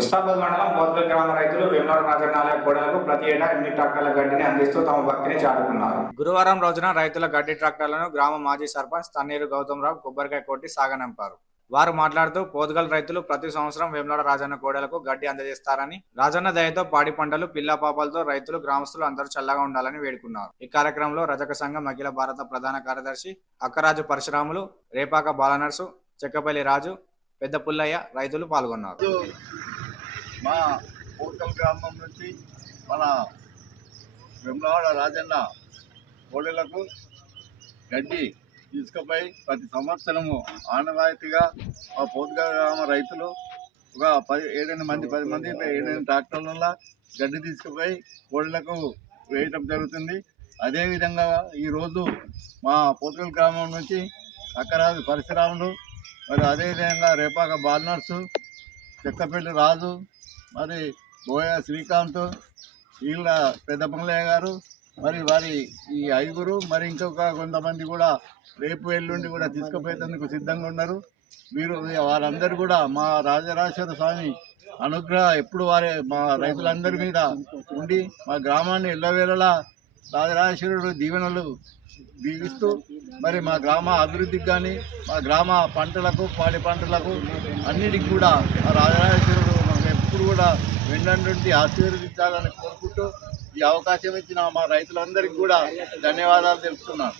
ముస్తాబాద్ మండలం మోత్కల్ గ్రామ రైతులు వేములవాడ రాజన్నాలయ కోడలకు ప్రతి ఏటా 8 ట్రాక్టర్ల గడ్డిని అందిస్తూ తమ భక్తిని చాటుకున్నారు. గురువారం రోజున రైతుల గడ్డి ట్రాక్టర్లను గ్రామ మాజీ సర్పంచ్ తన్నీరు గౌతమ్రావు కొబ్బరికాయ కొట్టి సాగనంపారు. వారు మాట్లాడుతూ పోతుగల్ రైతులు ప్రతి సంవత్సరం వేములవాడ రాజన్న కోడలకు గడ్డి అందజేస్తారని, రాజన్న దయతో పాడి పంటలు పిల్ల పాపలతో రైతులు గ్రామస్తులు అందరూ చల్లగా ఉండాలని వేడుకున్నారు. ఈ కార్యక్రమంలో రజక సంఘం అఖిల భారత ప్రధాన కార్యదర్శి అక్కరాజు పరశురాములు, రేపాక బాలనర్సు, చెక్కపల్లి రాజు, పెద్ద పుల్లయ్య రైతులు పాల్గొన్నారు. మా పోతుగల్ గ్రామం నుంచి మన వేములవాడ రాజన్న కోడలకు గడ్డి తీసుకుపోయి ప్రతి సంవత్సరము ఆనవాయితీగా మా పోతుగల్ గ్రామ రైతులు ఒక 7 మంది 7 ట్రాక్టర్ల గడ్డి తీసుకుపోయి కోడలకు వేయటం జరుగుతుంది. అదేవిధంగా ఈరోజు మా పోతుగల్ గ్రామం నుంచి అక్కరాజు పరశురాములు, మరి అదేవిధంగా రేపాక బాలనర్సు, చెక్కపల్లి రాజు, మరి బోయ శ్రీకాంత్, వీళ్ళ పెద్ద పుల్లయ్య గారు, మరి వారి ఈ 5 మరి ఇంకొక కొంతమంది కూడా రేపు ఎల్లుండి కూడా తీసుకుపోయేందుకు సిద్ధంగా ఉన్నారు. వారందరూ కూడా మా రాజరాజేశ్వర స్వామి అనుగ్రహ ఎప్పుడు వారే మా రైతులందరి మీద ఉండి మా గ్రామాన్ని ఎల్లవేళలా రాజరాజేశ్వరుడు దీవిస్తూ మరి మా గ్రామ అభివృద్ధికి కానీ మా గ్రామ పంటలకు పాడి పంటలకు అన్నిటికి కూడా ఆ రాజరాజేశ్వరుడు మాకు ఎప్పుడు కూడా వెన్నంటి ఆశీర్వదించాలని కోరుకుంటూ ఈ అవకాశం ఇచ్చిన మా రైతులందరికీ కూడా ధన్యవాదాలు తెలుపుతున్నాను.